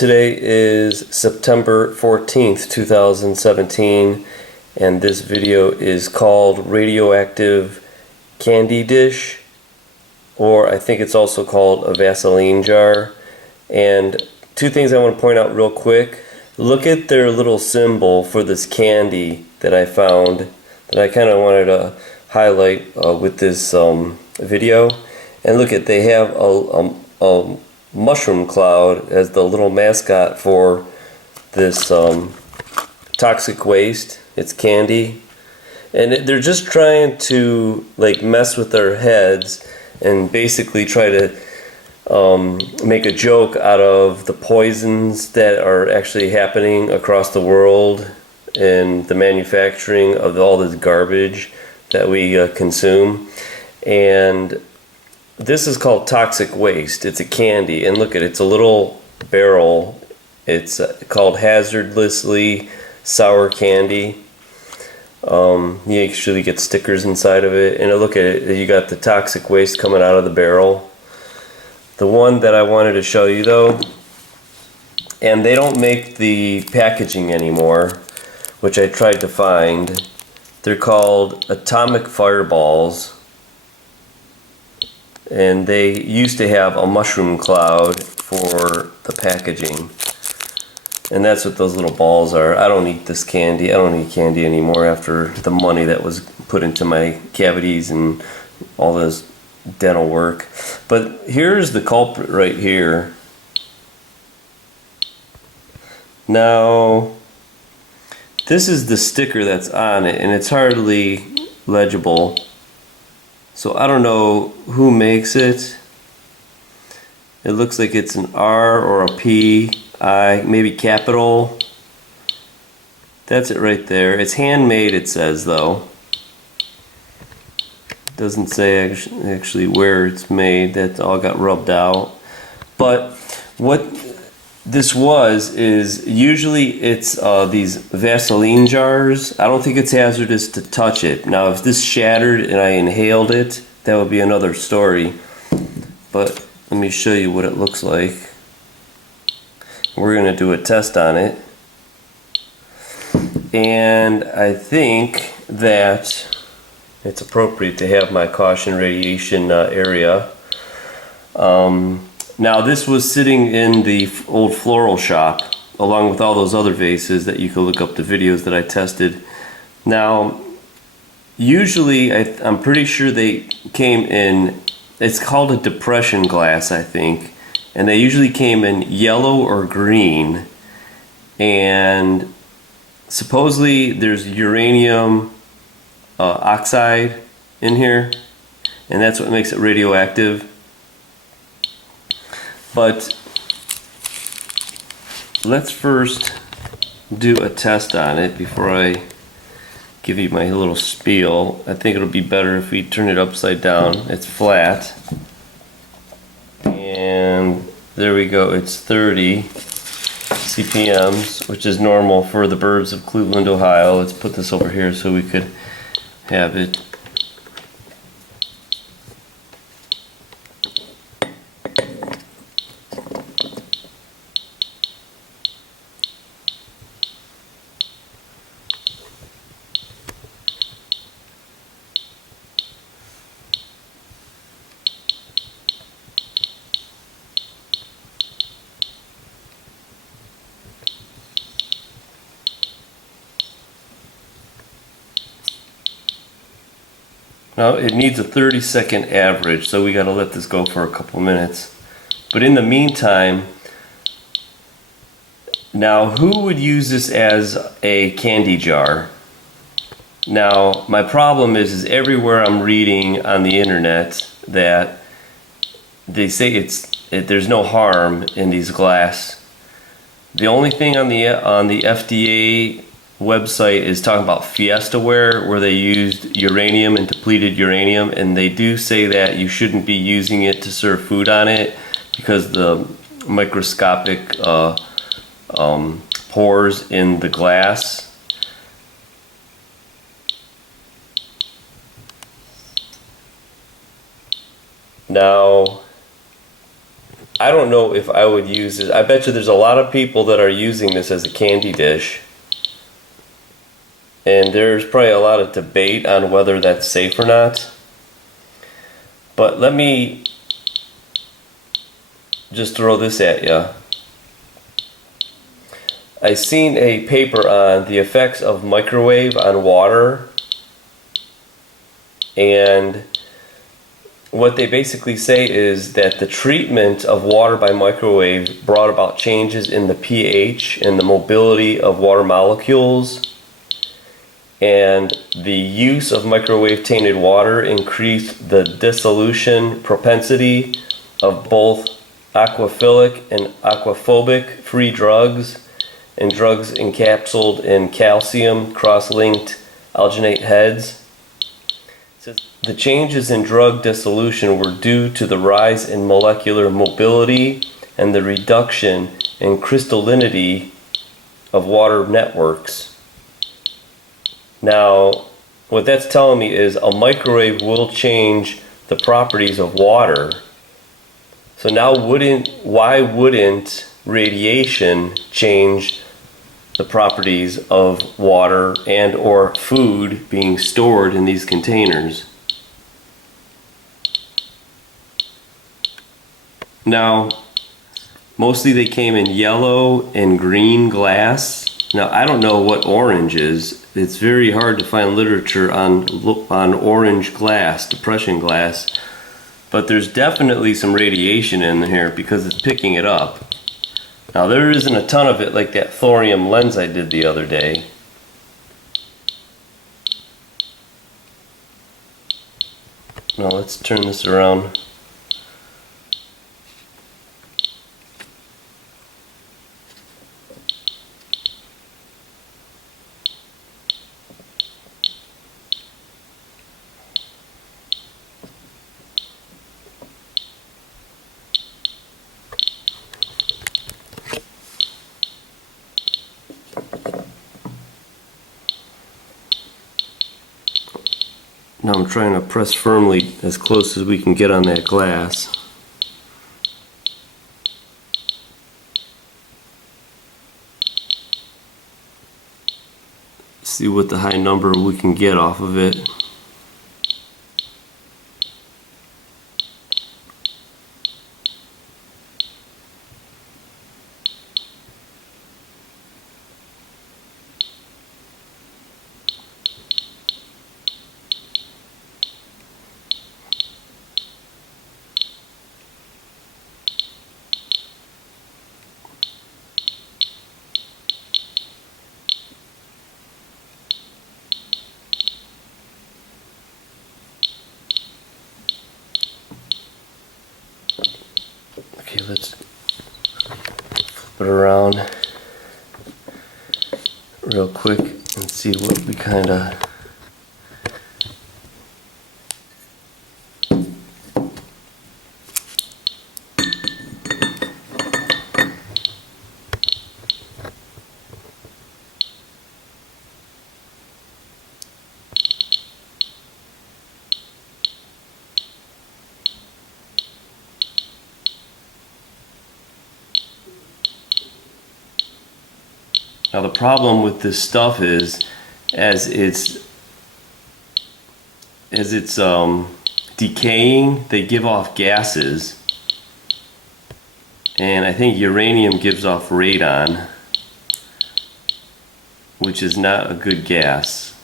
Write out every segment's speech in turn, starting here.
Today is September 14th, 2017, and this video is called Radioactive Candy Dish, or I think it's also called a Vaseline jar. And two things I want to point out real quick. Look at their little symbol for this candy that I found that I kind of wanted to highlight with this video. And look at, they have a mushroom cloud as the little mascot for this toxic waste. It's candy, and they're just trying to like mess with our heads and basically try to make a joke out of the poisons that are actually happening across the world and the manufacturing of all this garbage that we consume. And this is called toxic waste. It's a candy, and look at it, it's a little barrel. It's called hazardously sour candy. You actually get stickers inside of it, and look at it, you got the toxic waste coming out of the barrel. The one that I wanted to show you though, and they don't make the packaging anymore, which I tried to find. They're called atomic fireballs. And they used to have a mushroom cloud for the packaging. And that's what those little balls are. I don't eat this candy. I don't eat candy anymore after the money that was put into my cavities and all this dental work. But here's the culprit right here. Now, this is the sticker that's on it, and it's hardly legible. So I don't know who makes it. It looks like it's an R or a P, I, maybe capital. That's it right there. It's handmade, it says, though. Doesn't say actually where it's made. That all got rubbed out. But what this is usually it's these Vaseline jars. I don't think it's hazardous to touch it. Now if this shattered and I inhaled it, that would be another story. But let me show you what it looks like. We're going to do a test on it. And I think that it's appropriate to have my caution radiation area. Now this was sitting in the old floral shop along with all those other vases that you can look up the videos that I tested. Now usually I'm pretty sure they came in, it's called a depression glass I think, and they usually came in yellow or green, and supposedly there's uranium oxide in here, and that's what makes it radioactive. But let's first do a test on it before I give you my little spiel. I think it'll be better if we turn it upside down. It's flat. And there we go, it's 30 CPMs, which is normal for the birds of Cleveland, Ohio. Let's put this over here so we could have it. Now it needs a 30-second average, so we got to let this go for a couple minutes. But in the meantime, now who would use this as a candy jar? Now my problem is everywhere I'm reading on the internet that they say there's no harm in these glass. The only thing on the FDA website is talking about Fiestaware, where they used uranium and depleted uranium, and they do say that you shouldn't be using it to serve food on it because the microscopic pores in the glass. Now I don't know if I would use it. I bet you there's a lot of people that are using this as a candy dish. And there's probably a lot of debate on whether that's safe or not. But let me just throw this at you. I seen a paper on the effects of microwave on water, and what they basically say is that the treatment of water by microwave brought about changes in the pH and the mobility of water molecules, and the use of microwave tainted water increased the dissolution propensity of both aquaphilic and aquaphobic free drugs and drugs encapsulated in calcium cross-linked alginate heads. It says the changes in drug dissolution were due to the rise in molecular mobility and the reduction in crystallinity of water networks. Now, what that's telling me is a microwave will change the properties of water. So now why wouldn't radiation change the properties of water and or food being stored in these containers? Now, mostly they came in yellow and green glass. Now, I don't know what orange is. It's very hard to find literature on orange glass, depression glass, but there's definitely some radiation in here because it's picking it up. Now, there isn't a ton of it like that thorium lens I did the other day. Now, let's turn this around. Now I'm trying to press firmly as close as we can get on that glass. See what the high number we can get off of it. Okay, let's flip it around real quick and see what we kind of... Now the problem with this stuff is, as it's decaying, they give off gases, and I think uranium gives off radon, which is not a good gas.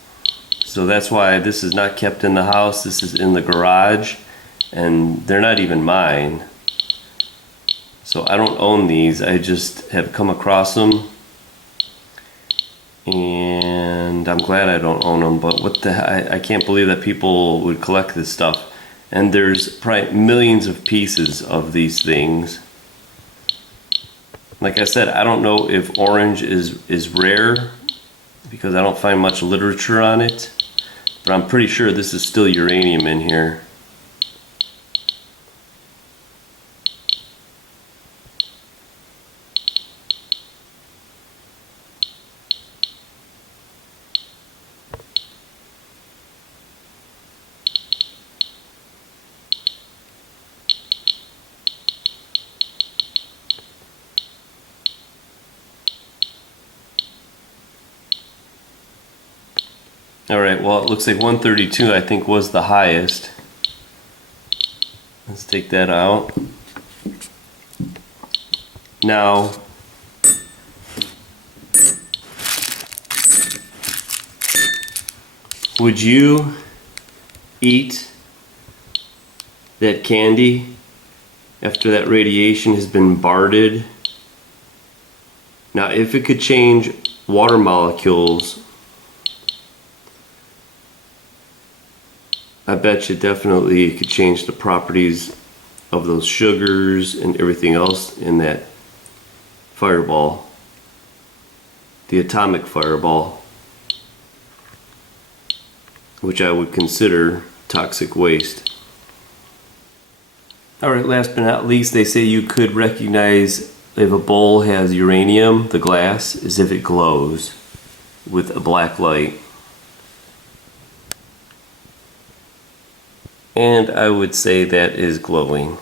So that's why this is not kept in the house. This is in the garage, and they're not even mine. So I don't own these. I just have come across them. And I'm glad I don't own them, but what the I can't believe that people would collect this stuff. And there's probably millions of pieces of these things. Like I said, I don't know if orange is rare because I don't find much literature on it, but I'm pretty sure this is still uranium in here. Alright, well it looks like 132 I think was the highest. Let's take that out. Now, would you eat that candy after that radiation has been barded? Now, if it could change water molecules, I bet you definitely it could change the properties of those sugars and everything else in that fireball, the atomic fireball, which I would consider toxic waste. Alright, last but not least, they say you could recognize if a bowl has uranium, the glass, is if it glows with a black light. And I would say that is glowing.